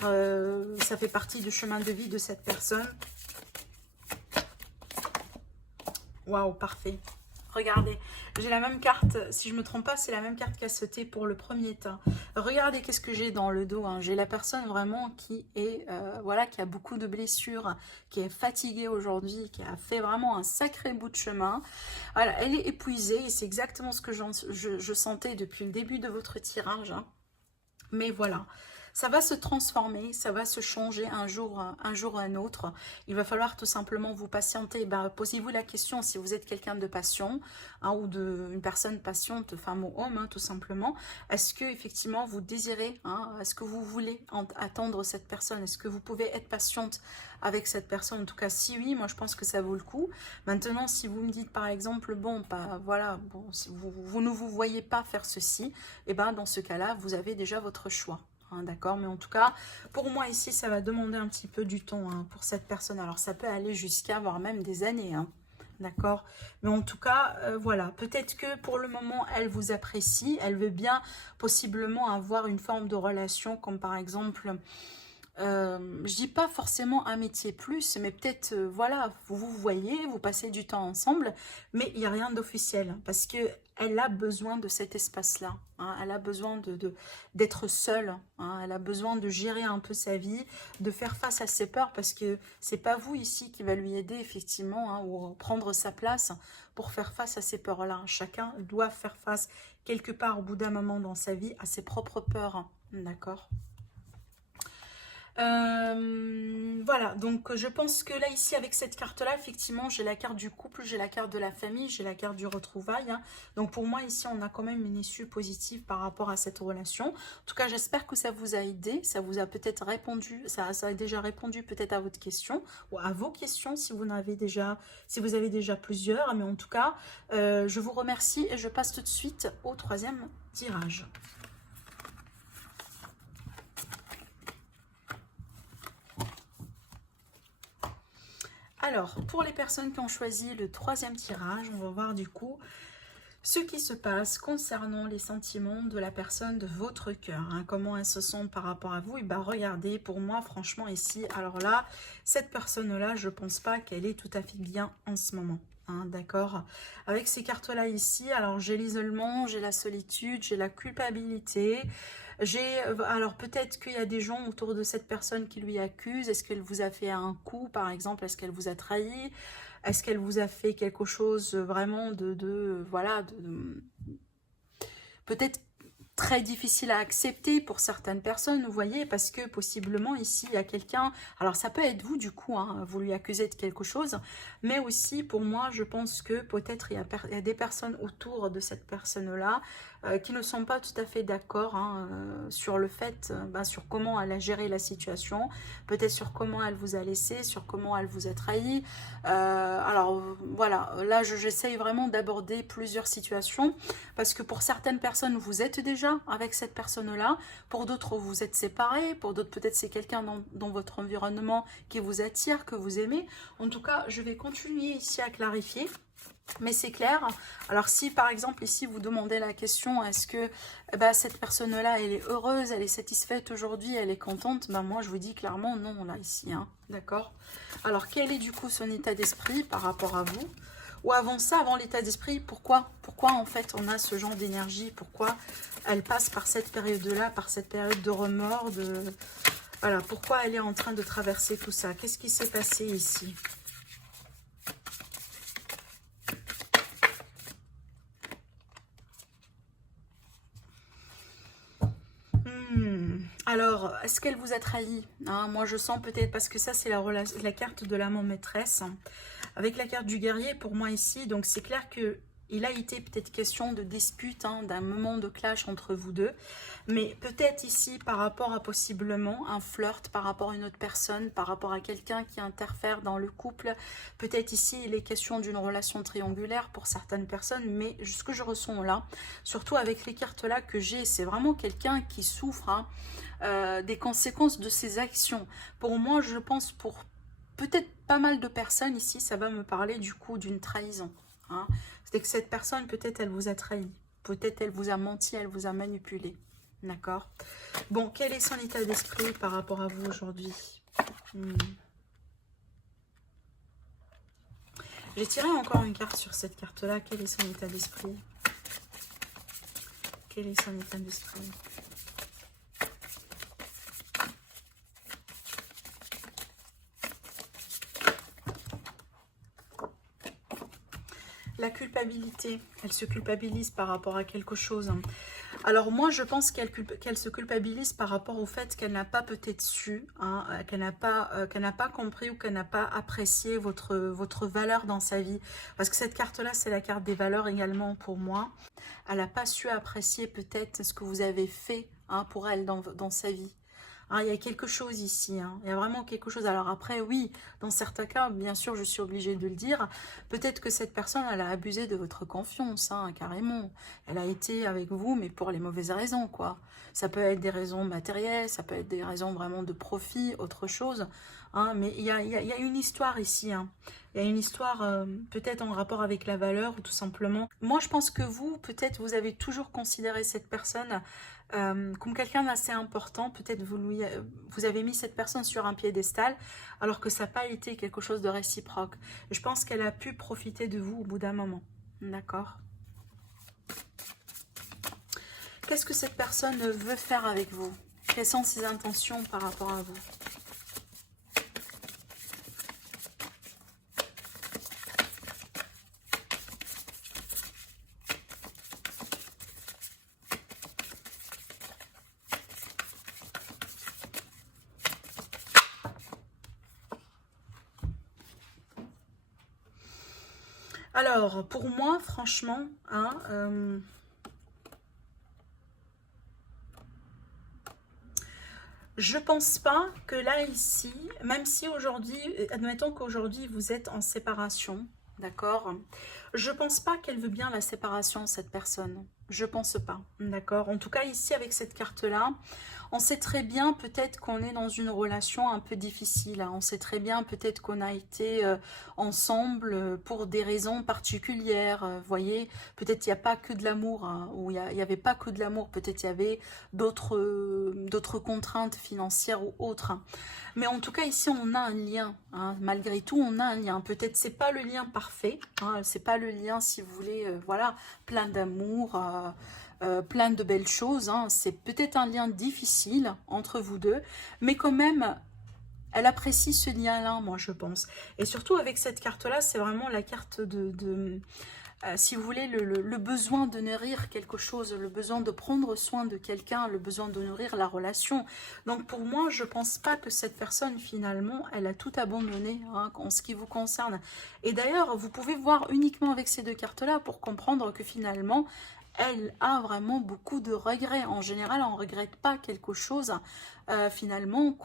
ça fait partie du chemin de vie de cette personne. Waouh, parfait. Regardez, j'ai la même carte, si je ne me trompe pas, c'est la même carte qu'a sauté pour le premier tas. Regardez qu'est-ce que j'ai dans le dos. Hein. J'ai la personne vraiment qui est, voilà, qui a beaucoup de blessures, qui est fatiguée aujourd'hui, qui a fait vraiment un sacré bout de chemin. Voilà, elle est épuisée et c'est exactement ce que je sentais depuis le début de votre tirage. Hein. Mais voilà. Ça va se transformer, ça va se changer un jour ou un autre. Il va falloir tout simplement vous patienter. Ben, posez-vous la question si vous êtes quelqu'un de patient hein, ou une personne patiente, femme ou homme, hein, tout simplement. Est-ce que effectivement vous désirez, hein, est-ce que vous voulez attendre cette personne? Est-ce que vous pouvez être patiente avec cette personne? En tout cas, si oui, moi je pense que ça vaut le coup. Maintenant, si vous me dites par exemple, bon, bah, voilà, bon, si vous ne vous voyez pas faire ceci, et ben dans ce cas-là, vous avez déjà votre choix. Hein, d'accord, mais en tout cas, pour moi ici, ça va demander un petit peu du temps hein, pour cette personne. Alors, ça peut aller jusqu'à voire même des années, hein, d'accord. Mais en tout cas, voilà, peut-être que pour le moment, elle vous apprécie, elle veut bien possiblement avoir une forme de relation, comme par exemple... je dis pas forcément un métier plus, mais peut-être, voilà, vous vous voyez, vous passez du temps ensemble, mais il n'y a rien d'officiel, parce que elle a besoin de cet espace-là, hein, elle a besoin d'être seule, hein, elle a besoin de gérer un peu sa vie, de faire face à ses peurs, parce que c'est pas vous ici qui va lui aider, effectivement, hein, ou prendre sa place pour faire face à ces peurs-là. Chacun doit faire face, quelque part, au bout d'un moment dans sa vie, à ses propres peurs, hein, d'accord ? Voilà, donc je pense que là ici avec cette carte là effectivement j'ai la carte du couple, j'ai la carte de la famille, j'ai la carte du retrouvail hein. Donc pour moi ici on a quand même une issue positive par rapport à cette relation. En tout cas j'espère que ça vous a aidé, ça vous a peut-être répondu, ça a déjà répondu peut-être à votre question ou à vos questions si vous avez déjà plusieurs, mais en tout cas je vous remercie et je passe tout de suite au troisième tirage. Alors, pour les personnes qui ont choisi le troisième tirage, on va voir du coup ce qui se passe concernant les sentiments de la personne de votre cœur. Hein, comment elles se sentent par rapport à vous. Et bien, regardez, pour moi, franchement, ici, alors là, cette personne-là, je ne pense pas qu'elle est tout à fait bien en ce moment. Hein, d'accord. Avec ces cartes-là ici, alors j'ai l'isolement, j'ai la solitude, j'ai la culpabilité. Alors peut-être qu'il y a des gens autour de cette personne qui lui accusent. Est-ce qu'elle vous a fait un coup, par exemple? Est-ce qu'elle vous a trahi? Est-ce qu'elle vous a fait quelque chose vraiment voilà, peut-être très difficile à accepter pour certaines personnes, vous voyez, parce que possiblement ici, il y a quelqu'un, alors ça peut être vous du coup, hein, vous lui accusez de quelque chose, mais aussi pour moi, je pense que peut-être il y a des personnes autour de cette personne-là qui ne sont pas tout à fait d'accord hein, sur le fait, sur comment elle a géré la situation, peut-être sur comment elle vous a laissé, sur comment elle vous a trahi. Alors voilà, là j'essaye vraiment d'aborder plusieurs situations, parce que pour certaines personnes, vous êtes déjà avec cette personne-là, pour d'autres, vous êtes séparés, pour d'autres, peut-être c'est quelqu'un dans votre environnement qui vous attire, que vous aimez. En tout cas, je vais continuer ici à clarifier. Mais c'est clair. Alors si par exemple ici vous demandez la question, est-ce que cette personne-là elle est heureuse, elle est satisfaite aujourd'hui, elle est contente, moi je vous dis clairement non là ici, hein, d'accord. Alors quel est du coup son état d'esprit par rapport à vous? Ou avant ça, avant l'état d'esprit, pourquoi en fait on a ce genre d'énergie? Pourquoi elle passe par cette période-là, par cette période de remords, voilà, pourquoi elle est en train de traverser tout ça? Qu'est-ce qui s'est passé ici? Alors, est-ce qu'elle vous a trahi hein? Moi, je sens peut-être, parce que ça, c'est la carte de l'amant maîtresse. Avec la carte du guerrier, pour moi ici, donc c'est clair que Il a été peut-être question de dispute, hein, d'un moment de clash entre vous deux. Mais peut-être ici, par rapport à possiblement un flirt, par rapport à une autre personne, par rapport à quelqu'un qui interfère dans le couple. Peut-être ici, il est question d'une relation triangulaire pour certaines personnes. Mais ce que je ressens là, surtout avec les cartes là que j'ai, c'est vraiment quelqu'un qui souffre, hein, des conséquences de ses actions. Pour moi, je pense pour peut-être pas mal de personnes ici, ça va me parler du coup d'une trahison. Hein. C'est que cette personne, peut-être elle vous a trahi. Peut-être elle vous a menti, elle vous a manipulé. D'accord. Bon, quel est son état d'esprit par rapport à vous aujourd'hui? J'ai tiré encore une carte sur cette carte-là. Quel est son état d'esprit? Quel est son état d'esprit? La culpabilité, elle se culpabilise par rapport à quelque chose. Alors moi, je pense qu'elle se culpabilise par rapport au fait qu'elle n'a pas peut-être su, hein, qu'elle n'a pas compris ou qu'elle n'a pas apprécié votre valeur dans sa vie. Parce que cette carte-là, c'est la carte des valeurs également pour moi. Elle n'a pas su apprécier peut-être ce que vous avez fait, hein, pour elle dans sa vie. Hein, il y a quelque chose ici, hein. Il y a vraiment quelque chose. Alors après, oui, dans certains cas, bien sûr, je suis obligée de le dire. Peut-être que cette personne, elle a abusé de votre confiance, hein, carrément. Elle a été avec vous, mais pour les mauvaises raisons, quoi. Ça peut être des raisons matérielles, ça peut être des raisons vraiment de profit, autre chose. Hein, mais il y a une histoire ici, hein. Il y a une histoire peut-être en rapport avec la valeur ou tout simplement. Moi, je pense que vous, peut-être, vous avez toujours considéré cette personne comme quelqu'un d'assez important. Peut-être vous avez mis cette personne sur un piédestal alors que ça n'a pas été quelque chose de réciproque. Je pense qu'elle a pu profiter de vous au bout d'un moment. D'accord. Qu'est-ce que cette personne veut faire avec vous? Quelles sont ses intentions par rapport à vous? Alors, pour moi, franchement, hein, je pense pas que là, ici, même si aujourd'hui, admettons qu'aujourd'hui, vous êtes en séparation, d'accord? Je pense pas qu'elle veut bien la séparation, cette personne. Je pense pas, d'accord? En tout cas, ici, avec cette carte-là, on sait très bien peut-être qu'on est dans une relation un peu difficile. Hein. On sait très bien peut-être qu'on a été ensemble pour des raisons particulières. Vous voyez, peut-être il n'y a pas que de l'amour, hein, ou il n'y avait pas que de l'amour. Peut-être il y avait d'autres contraintes financières ou autres. Hein. Mais en tout cas, ici, on a un lien. Hein. Malgré tout, on a un lien. Peut-être c'est pas le lien parfait. Hein. C'est pas le lien, si vous voulez, voilà, plein d'amour. Plein de belles choses, hein. C'est peut-être un lien difficile entre vous deux, mais quand même, elle apprécie ce lien-là, moi je pense. Et surtout avec cette carte-là, c'est vraiment la carte si vous voulez, le besoin de nourrir quelque chose, le besoin de prendre soin de quelqu'un, le besoin de nourrir la relation. Donc pour moi, je pense pas que cette personne, finalement, elle a tout abandonné, hein, en ce qui vous concerne. Et d'ailleurs, vous pouvez voir uniquement avec ces deux cartes-là pour comprendre que finalement, elle a vraiment beaucoup de regrets. En général, on ne regrette pas quelque chose, finalement,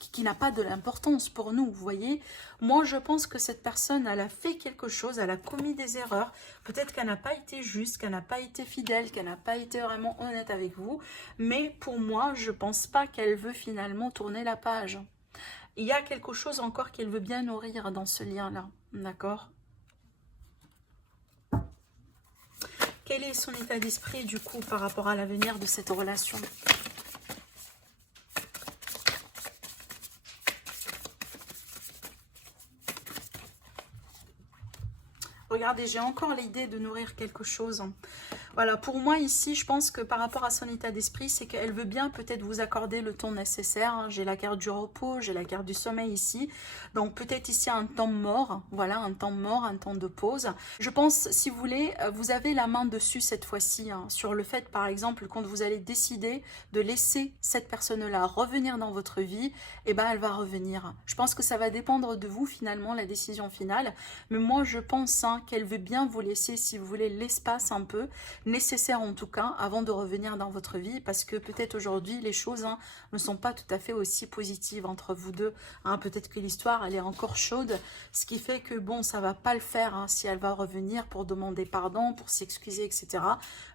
qui n'a pas de l'importance pour nous, vous voyez. Moi, je pense que cette personne, elle a fait quelque chose, elle a commis des erreurs. Peut-être qu'elle n'a pas été juste, qu'elle n'a pas été fidèle, qu'elle n'a pas été vraiment honnête avec vous. Mais pour moi, je ne pense pas qu'elle veut finalement tourner la page. Il y a quelque chose encore qu'elle veut bien nourrir dans ce lien-là, d'accord ? Quel est son état d'esprit, du coup, par rapport à l'avenir de cette relation ? Regardez, j'ai encore l'idée de nourrir quelque chose. Voilà, pour moi ici, je pense que par rapport à son état d'esprit, c'est qu'elle veut bien peut-être vous accorder le temps nécessaire, hein. J'ai la carte du repos, j'ai la carte du sommeil ici. Donc peut-être ici un temps mort, voilà, un temps mort, un temps de pause. Je pense, si vous voulez, vous avez la main dessus cette fois-ci, hein, sur le fait, par exemple, quand vous allez décider de laisser cette personne-là revenir dans votre vie, eh ben elle va revenir. Je pense que ça va dépendre de vous finalement, la décision finale. Mais moi, je pense hein, qu'elle veut bien vous laisser, si vous voulez, l'espace un peu nécessaire en tout cas avant de revenir dans votre vie, parce que peut-être aujourd'hui les choses hein, ne sont pas tout à fait aussi positives entre vous deux, hein. Peut-être que l'histoire elle est encore chaude, ce qui fait que bon ça va pas le faire hein, si elle va revenir pour demander pardon, pour s'excuser, etc.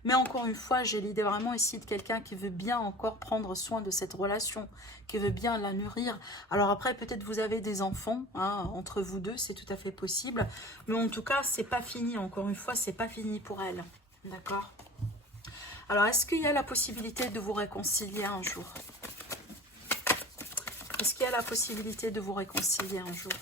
Mais encore une fois, j'ai l'idée vraiment ici de quelqu'un qui veut bien encore prendre soin de cette relation, qui veut bien la nourrir. Alors après peut-être vous avez des enfants hein, entre vous deux, c'est tout à fait possible, mais en tout cas c'est pas fini, encore une fois c'est pas fini pour elle. D'accord. Alors, est-ce qu'il y a la possibilité de vous réconcilier un jour? Est-ce qu'il y a la possibilité de vous réconcilier un jour?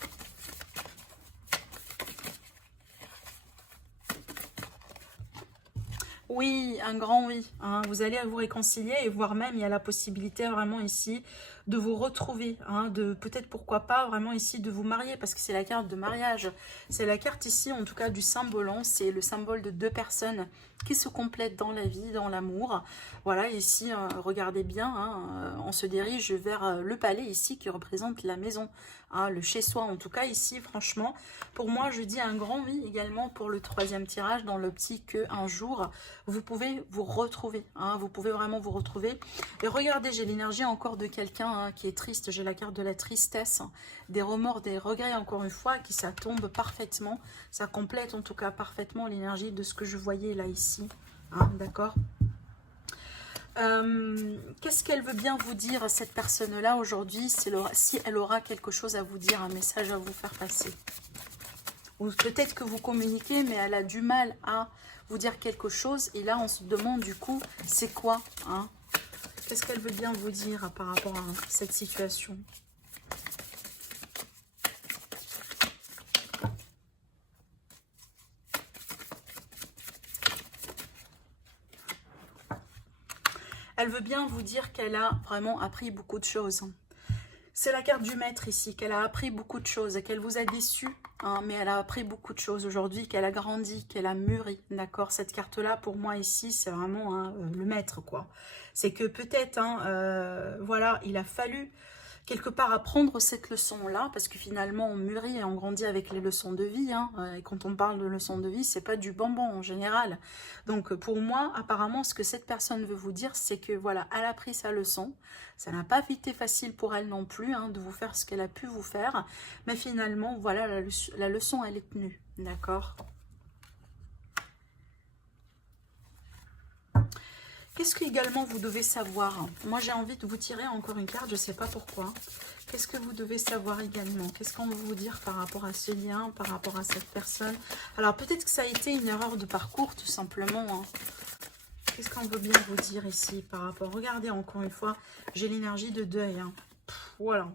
Oui, un grand oui. Hein. Vous allez vous réconcilier et voire même, il y a la possibilité vraiment ici de vous retrouver. Hein, de peut-être pourquoi pas vraiment ici de vous marier parce que c'est la carte de mariage. C'est la carte ici en tout cas du symbolant. C'est le symbole de deux personnes qui se complètent dans la vie, dans l'amour. Voilà, ici, regardez bien, hein, on se dirige vers le palais ici qui représente la maison. Hein, le chez-soi en tout cas ici, franchement. Pour moi, je dis un grand oui également pour le troisième tirage dans l'optique qu'un jour, vous pouvez vous retrouver. Hein, vous pouvez vraiment vous retrouver. Et regardez, j'ai l'énergie encore de quelqu'un hein, qui est triste. J'ai la carte de la tristesse, hein, des remords, des regrets encore une fois, qui ça tombe parfaitement. Ça complète en tout cas parfaitement l'énergie de ce que je voyais là ici. Hein, d'accord. Qu'est-ce qu'elle veut bien vous dire, cette personne-là, aujourd'hui, si elle aura quelque chose à vous dire, un message à vous faire passer? Ou peut-être que vous communiquez, mais elle a du mal à vous dire quelque chose. Et là, on se demande du coup, c'est quoi hein? Qu'est-ce qu'elle veut bien vous dire par rapport à cette situation? Elle veut bien vous dire qu'elle a vraiment appris beaucoup de choses. C'est la carte du maître ici, qu'elle a appris beaucoup de choses, qu'elle vous a déçu, hein, mais elle a appris beaucoup de choses aujourd'hui, qu'elle a grandi, qu'elle a mûri, d'accord. Cette carte-là, pour moi ici, c'est vraiment hein, le maître, quoi. C'est que peut-être, hein, voilà, il a fallu quelque part apprendre cette leçon-là, parce que finalement on mûrit et on grandit avec les leçons de vie, hein, et quand on parle de leçons de vie, c'est pas du bonbon en général. Donc pour moi, apparemment, ce que cette personne veut vous dire, c'est que voilà, elle a pris sa leçon, ça n'a pas été facile pour elle non plus, hein, de vous faire ce qu'elle a pu vous faire, mais finalement, voilà, la leçon, elle est tenue, d'accord. Qu'est-ce que également vous devez savoir? Moi, j'ai envie de vous tirer encore une carte, je ne sais pas pourquoi. Qu'est-ce que vous devez savoir également? Qu'est-ce qu'on veut vous dire par rapport à ce lien, par rapport à cette personne? Alors, peut-être que ça a été une erreur de parcours, tout simplement. Hein. Qu'est-ce qu'on veut bien vous dire ici par rapport? Regardez, encore une fois, j'ai l'énergie de deuil. Hein. Voilà.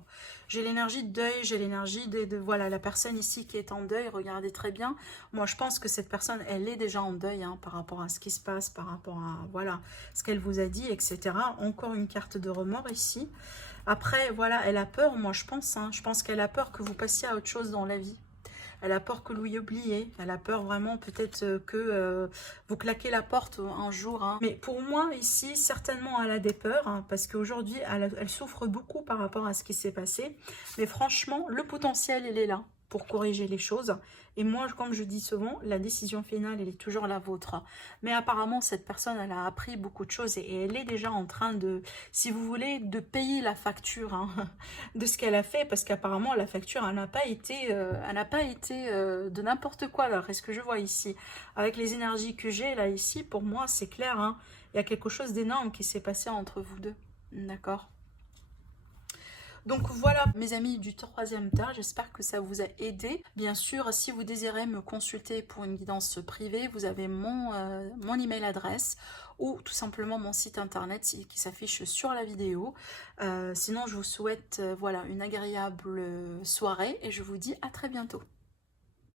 J'ai l'énergie de deuil, j'ai l'énergie voilà, la personne ici qui est en deuil, regardez très bien. Moi, je pense que cette personne, elle est déjà en deuil hein, par rapport à ce qui se passe, par rapport à voilà ce qu'elle vous a dit, etc. Encore une carte de remords ici. Après, voilà, elle a peur, moi, je pense. Hein, je pense qu'elle a peur que vous passiez à autre chose dans la vie. Elle a peur que vous lui oubliez. Elle a peur vraiment peut-être que vous claquez la porte un jour. Hein. Mais pour moi, ici, certainement, elle a des peurs. Hein, parce qu'aujourd'hui, elle souffre beaucoup par rapport à ce qui s'est passé. Mais franchement, le potentiel, il est là pour corriger les choses. Et moi, comme je dis souvent, la décision finale, elle est toujours la vôtre. Mais apparemment, cette personne, elle a appris beaucoup de choses et elle est déjà en train de, si vous voulez, de payer la facture hein, de ce qu'elle a fait. Parce qu'apparemment, la facture, elle n'a pas été, de n'importe quoi. Alors, est-ce que je vois ici? Avec les énergies que j'ai là, ici, pour moi, c'est clair. Hein, il y a quelque chose d'énorme qui s'est passé entre vous deux. D'accord? Donc voilà mes amis du troisième tas, j'espère que ça vous a aidé. Bien sûr, si vous désirez me consulter pour une guidance privée, vous avez mon email adresse ou tout simplement mon site internet qui s'affiche sur la vidéo. Sinon, je vous souhaite voilà, une agréable soirée et je vous dis à très bientôt.